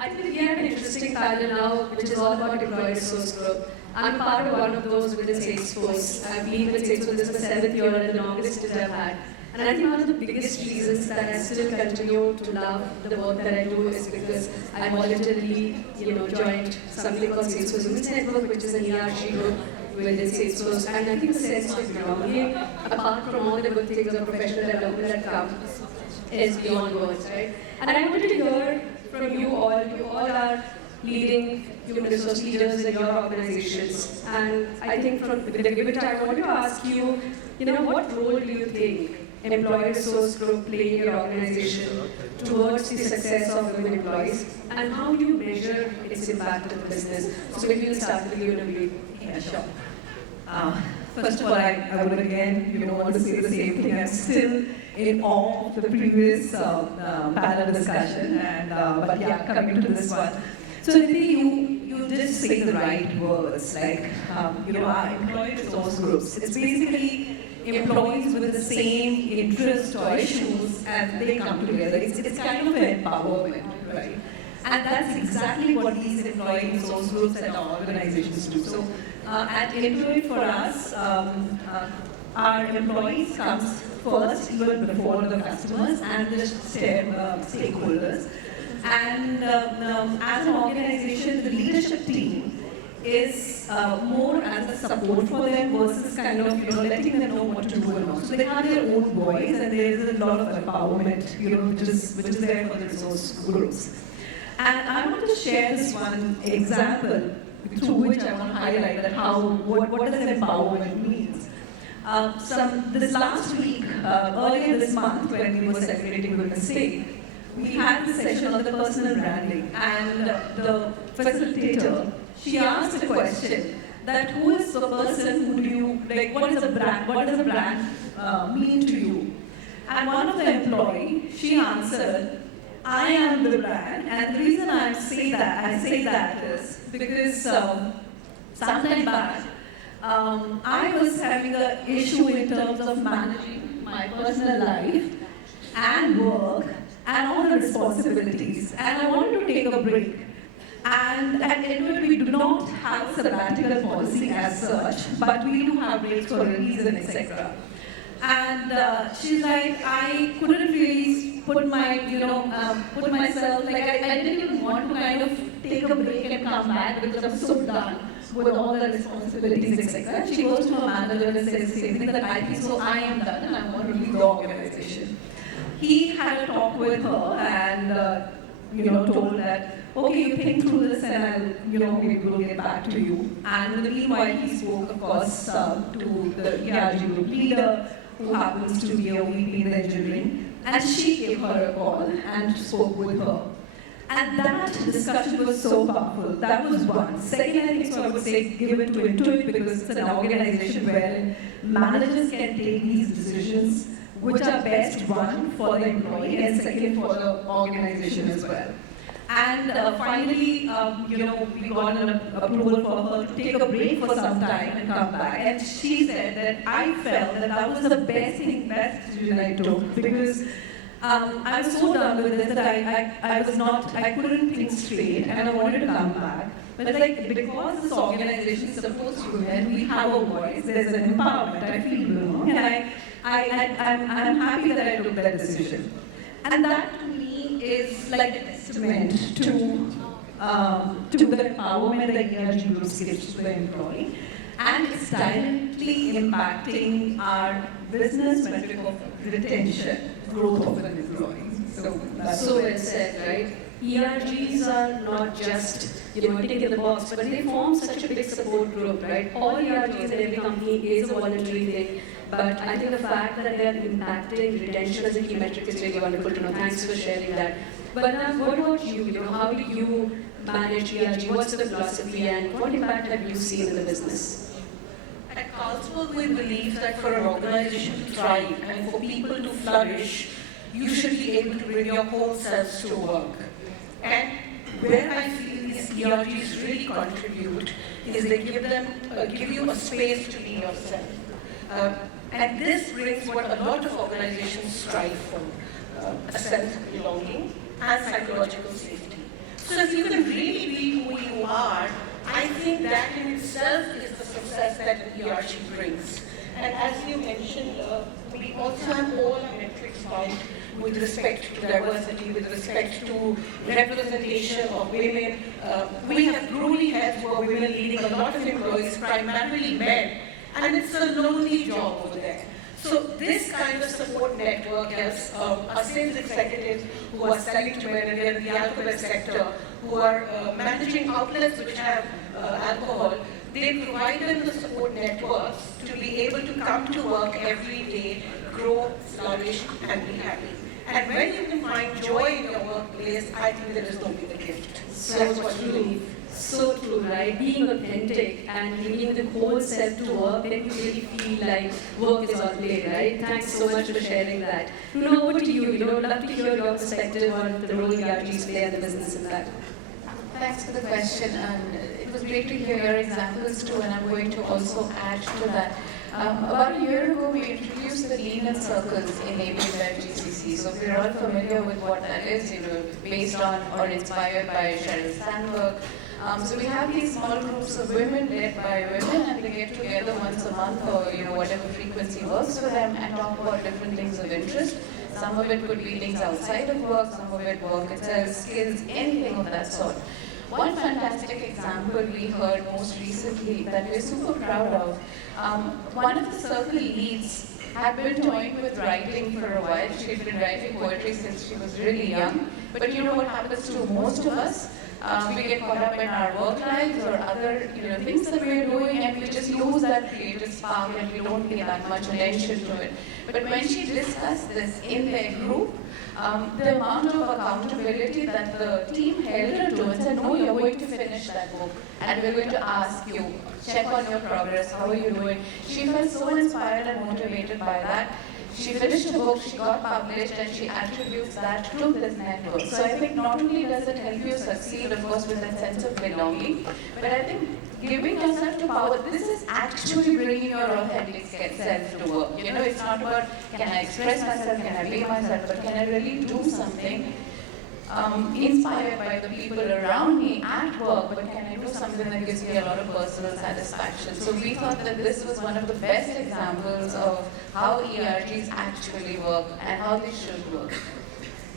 I think we have an interesting panel now, which is all about employee resource group. I'm part of one of those within Salesforce. I've been with Salesforce, this is the 7th year and the longest stint I've had. And I think one of the biggest reasons that I still continue to love the work that I do is because I voluntarily, joined something called Salesforce Women's Network, which is an ERG group within Salesforce. And I think the sense of belonging, apart from all the good things of professional development that come, is beyond words, right? And I wanted to hear from you all. You all are leading human resource leaders in your organizations. And I think from the given time, I want to ask you, what role do you think employee resource group play in your organization towards the success of women employees? And how do you measure its impact on the business? So maybe we'll start with you, Navreet. Yeah, sure. First of all, I would again, want to say the same thing. I'm still in awe of the previous panel discussion, but yeah, coming to this one. So Aditi, you did say the right words, like our employee resource groups. It's basically employees with the same interest or issues, and they come together. It's kind of an empowerment, right? And that's exactly what these employee resource groups at our organizations do. So at Intuit for us, our employees comes first, even before the customers and the stakeholders. And as an organization, the leadership team is more as a support for them versus kind of letting them know what to do and all. So they have their own voice, and there is a lot of empowerment, which is there for the resource groups. And I want to share this one example through which I want to highlight that what does empowerment means. This last week, earlier this month, when we were celebrating Women's Day, we had this session on the personal branding, and the facilitator, she asked a question that who is the person who do you, like, what is a brand, what does a brand mean to you? And one of the employees, she answered, I am the brand, and the reason I say that is because sometime back, I was having an issue in terms of managing my personal life and work and all the responsibilities, and I wanted to take a break. And at Intuit, we do not have a sabbatical policy as such, but we do have breaks for a reason, etc. And she's like, I couldn't really put myself, like I didn't even want to kind of take a break and come back because I'm so done with all the responsibilities, etc. She goes to her manager and says the same thing, that I think so, I am done and I want to leave the organization. He had a talk with her and told that, okay, you think through this and I'll, maybe we'll get back to you. And in the meanwhile, he spoke, of course, to the ERG group leader, who happens to be a VP in engineering, and she gave her a call and spoke with her. And that discussion was so powerful. That was one. Second, I think so I would say give it to Intuit, because it's an organization where managers can take these decisions which are best, one, for the employee, and second, for the organization as well. And finally, we got an approval for her to take a break for some time and come back. And she said that I felt that was the best decision I took, because I was so done with this that I couldn't think straight, and I wanted to come back. But it's like, because this organization supports women, we have a voice, there's an empowerment, I feel belong, and I'm happy that I took that decision. And that to me is like a testament to the empowerment that ERG groups gives to the employee, and it's directly impacting our business metric of retention, growth of an employee. So well said, right? ERGs are not just ticking the box, but they form such a big support group, right? All ERGs in every company is a voluntary thing, but I think the fact that they are impacting retention as a key metric is really wonderful to know. Thanks for sharing that. But now, what about you? How do you manage ERG? What's the philosophy, and what impact have you seen in the business? At Carlsberg, we believe that for an organization to thrive and for people to flourish, you should be able to bring your whole selves to work. And where I feel these ERGs really contribute is they give you a space to be yourself. And this brings what a lot of organizations strive for, a sense of belonging and psychological safety. So if you can really be who you are, I think that in itself is the success that an ERG brings. And as you mentioned, we also have all our metrics right with respect to diversity, with respect to representation of women. We have brewery heads who are women leading a lot of employees, primarily men, and it's a lonely job over there. So this kind of support network helps our sales executives who are selling to men and they're in the alcohol sector, who are managing outlets which have alcohol. They provide them the support networks to be able to come to work every day, grow, flourish, and be happy. And when you can find joy in your workplace, I think there is no bigger gift. So true. So true, right? Being authentic and bringing the whole self to work, then you really feel like work is all play, right? Thanks so much for sharing that. Runa, over to you. I'd love to hear your perspective on the role ERGs play in the business in that. Thanks for the question, and it was great to hear your examples too, and I'm going to also add to that. About a year ago, we introduced the Lean and Circles in InBev GCC. So we're all familiar with what that is, based on or inspired by Sheryl Sandberg. So we have these small groups of women led by women, and they get together once a month or whatever frequency works for them and talk about different things of interest. Some of it could be things outside of work, some of it work itself, skills, anything of that sort. One fantastic example we heard most recently that we're super proud of, one of the circle leads had been toying with writing for a while. She'd been writing poetry since she was really young. But you know what happens to most of us? We get caught up in our work lives or other things that we are doing, and we just lose that creative spark and we don't pay that much attention to it. But when she discussed this in their group, the amount of accountability that the team held her to and said, no, you're going to finish that book and we're going to ask you, check on your progress, how are you doing? She felt so inspired and motivated by that. She finished the book, she got published, and she attributes that to this network. So I think not only does it help you succeed, of course, with that sense of belonging, but I think giving yourself to power, this is actually bringing your authentic self to work. It's not about, can I express myself, can I be myself, but can I really do something inspired by the people around me at work, but can I do something that gives me a lot of personal satisfaction? So we thought that this was one of the best examples of how ERGs actually work and how they should work.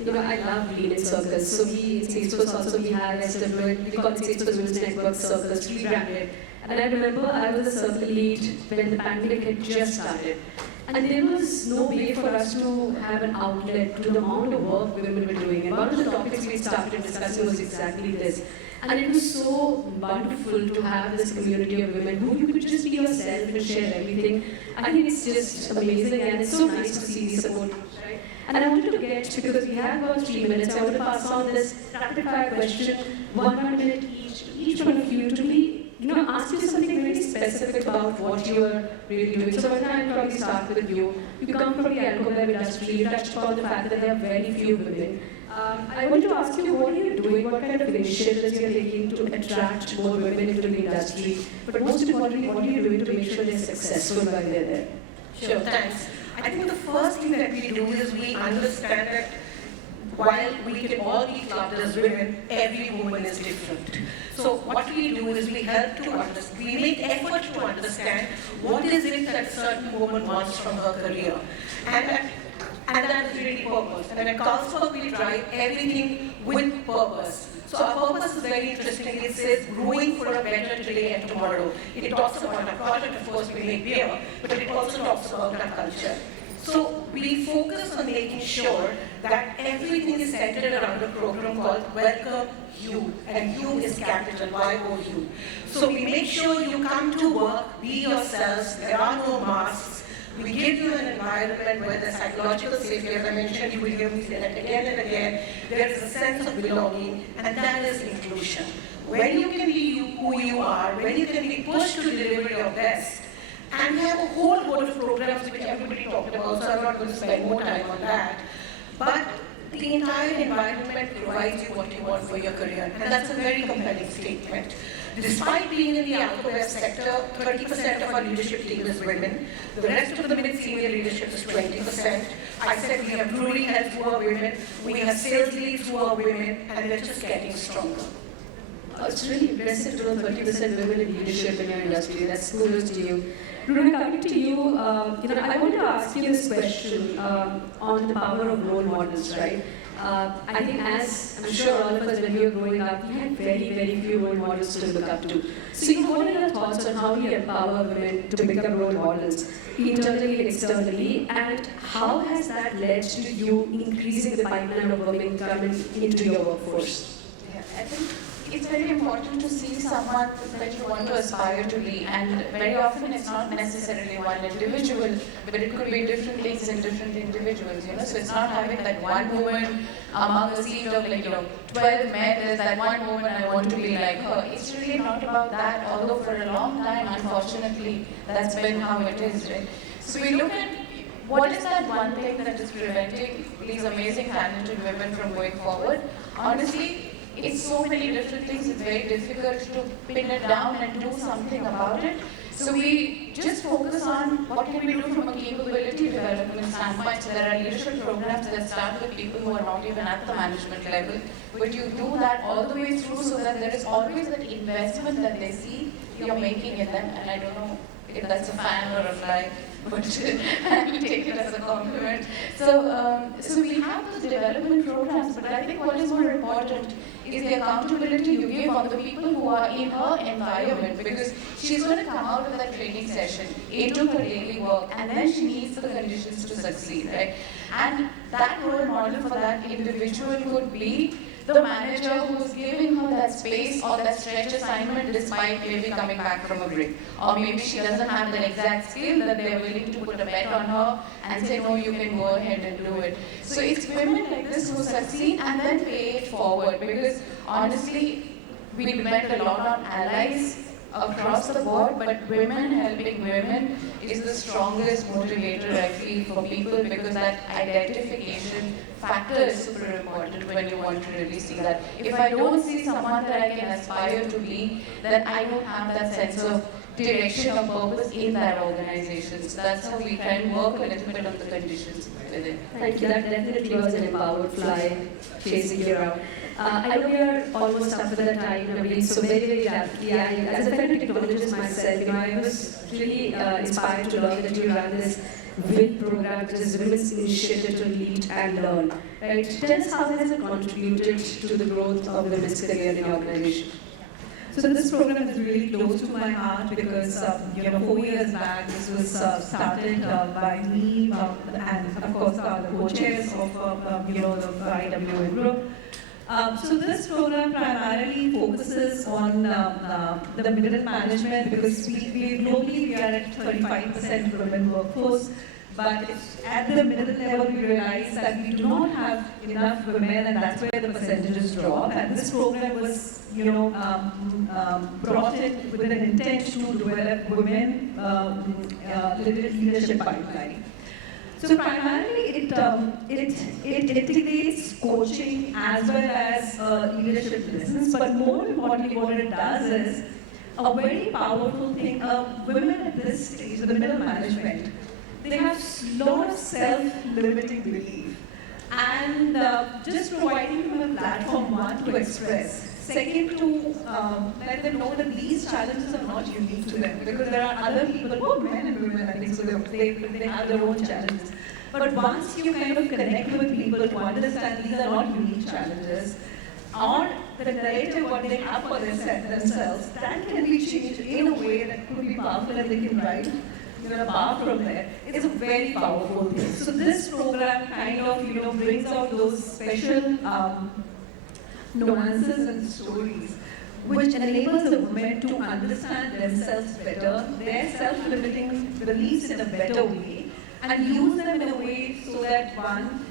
I love Lean and Circles. So we in Salesforce also we call it Salesforce Women's Network Circles, rebranded. And I remember I was a circle lead when the pandemic had just started. And there was no way for us to have an outlet to the amount of work women were doing. And one of the topics we started discussing was exactly this. And it was so wonderful to have this community of women who you could just be yourself and share everything. I think it's just amazing and it's so nice to see the support. Right? And I wanted to get, because we have about 3 minutes, I want to pass on this rapid fire question, 1 minute each one of you to be ask you something really specific about what you are really doing. So Vandana, I'll probably start with you. You come from the alcohol industry, you touched upon the fact that there are very few women. I want to ask you, what are you doing? What kind of initiatives you're taking to attract more women into the industry? But most importantly, what are you doing to make sure they're successful while they're there? Sure, thanks. I think the first thing that we do is we understand that while we can all be clubbed as women, every woman is different. So what we do is we help to understand, we make effort to understand what is it that a certain woman wants from her career. And that is really purpose. And at Carlsberg, we drive everything with purpose. So our purpose is very interesting. It says brewing for a better today and tomorrow. It talks about our product, of course, we make beer, but it also talks about our culture. So we focus on making sure that everything is centered around a program called Welcome You, and You is capital Y-O-U. So we make sure you come to work, be yourselves, there are no masks. We give you an environment where there's psychological safety, as I mentioned, you will hear me say that again and again. There is a sense of belonging, and that is inclusion. When you can be who you are, when you can be pushed to deliver your best, and we have a whole host of programs which everybody talked about, so I'm not going to spend more time on that. But the entire environment provides you what you want for your career, and that's a very compelling statement. Despite being in the alcohol sector, 30% of our leadership team is women. The rest of the mid-senior leadership is 20%. I said we have brewery heads who are women, we have sales leads who are women, and we're just getting stronger. It's really impressive to know 30% women in leadership in your industry. That's kudos to you. Runa, coming to you, I want to ask you this question on the power of role models, right? I think as I'm sure all of us when we were growing up, we had very, very few role models to look up to. So what are your thoughts on how we empower women to become role models, internally and externally, and how has that led to you increasing the pipeline of women coming into your workforce? Yeah, I think it's very important to see someone that you want to aspire to be, and very often it's not necessarily one individual, but it could be different things in different individuals, So it's not having that one woman among a sea of 12 men, there's that one woman I want to be like her. It's really not about that, although for a long time, unfortunately, that's been how it is, right? So we look at what is that one thing that is preventing these amazing talented women from going forward. Honestly, it's so many different things, it's very difficult to pin it down and do something about it. So we just focus on what can we do from a capability development standpoint. So there are leadership programs that start with people who are not even at the management level, but you do that all the way through so that there is always that investment that they see you're making in them. And I don't know if that's a fan or a fly, but I will take it as a compliment. So we have those development programs, but I think what is more important is the accountability you give on the people who are in her environment, because she's going to come out of that training session into her daily work, and then she needs the conditions to succeed, right? And that role model for that individual could be the manager who's giving her that space or that stretch assignment despite maybe coming back from a break. Or maybe she doesn't have the exact skill that they're willing to put a bet on her and say, no, you can go ahead and do it. So it's women like this who succeed and then pay it forward, because honestly, we depend a lot on allies across the board, but women helping women is the strongest motivator I feel for people, because that identification factor is super important when you want to really see that. If I don't see someone that I can aspire to be, then I don't have that sense of direction or purpose in that organization. So that's how we try and work a little bit on the conditions with it. Thank you. That definitely was an empowered fly chasing you around. I know we are almost up to that time, Navreet, so very, very rapidly. As a fellow technologist myself, I was really inspired to learn that you run this WIN program, which is Women's Initiative to Lead and Learn. Right? Tell us how has it contributed to the growth of women's career in your organization? So this program is really close to my heart because 4 years back this was started by me and of course the co-chairs of the IWA group. So this program primarily focuses on the middle management, because we globally we are at 35% women workforce, but at the middle level we realize that we do not have enough women, and that's where the percentages drop. And this program was brought in with an intent to develop women leadership pipeline. So primarily it integrates coaching as well as leadership lessons, but more importantly what it does is a very powerful thing. Women at this stage, the middle management, they have a lot of self-limiting belief, and just providing them a platform, one, to express. Second, to let them know that these challenges are not unique to them, because there are other people, both men and women, I think, so they have their own challenges. But once you kind of connect with people to understand these are not unique challenges, or the narrative what they have for themselves, that can be changed in a way that could be powerful, and they can write apart from there. It's a very powerful thing. So this program kind of brings out those special nuances and stories which enables the women to understand themselves better, their self-limiting beliefs in a better way, and use them in a way so that one,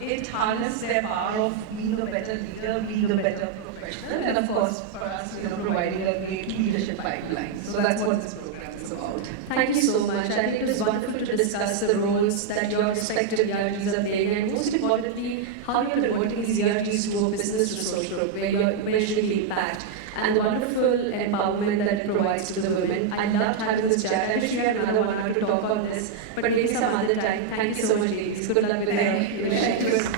it harnesses their power of being a better leader, being a better professional, and of course for us, providing a great leadership pipeline. So that's what this program is about. Thank you so much. I think it was wonderful to discuss the roles that your respective ERGs are playing, and most importantly, how you're converting these ERGs to a business resource group where you're measuring the impact. and the wonderful empowerment that it provides to the women. I loved having this chat. I wish we had another 1 hour to talk on this, but maybe some other time. Thank you so much, ladies. Good luck with your relationship.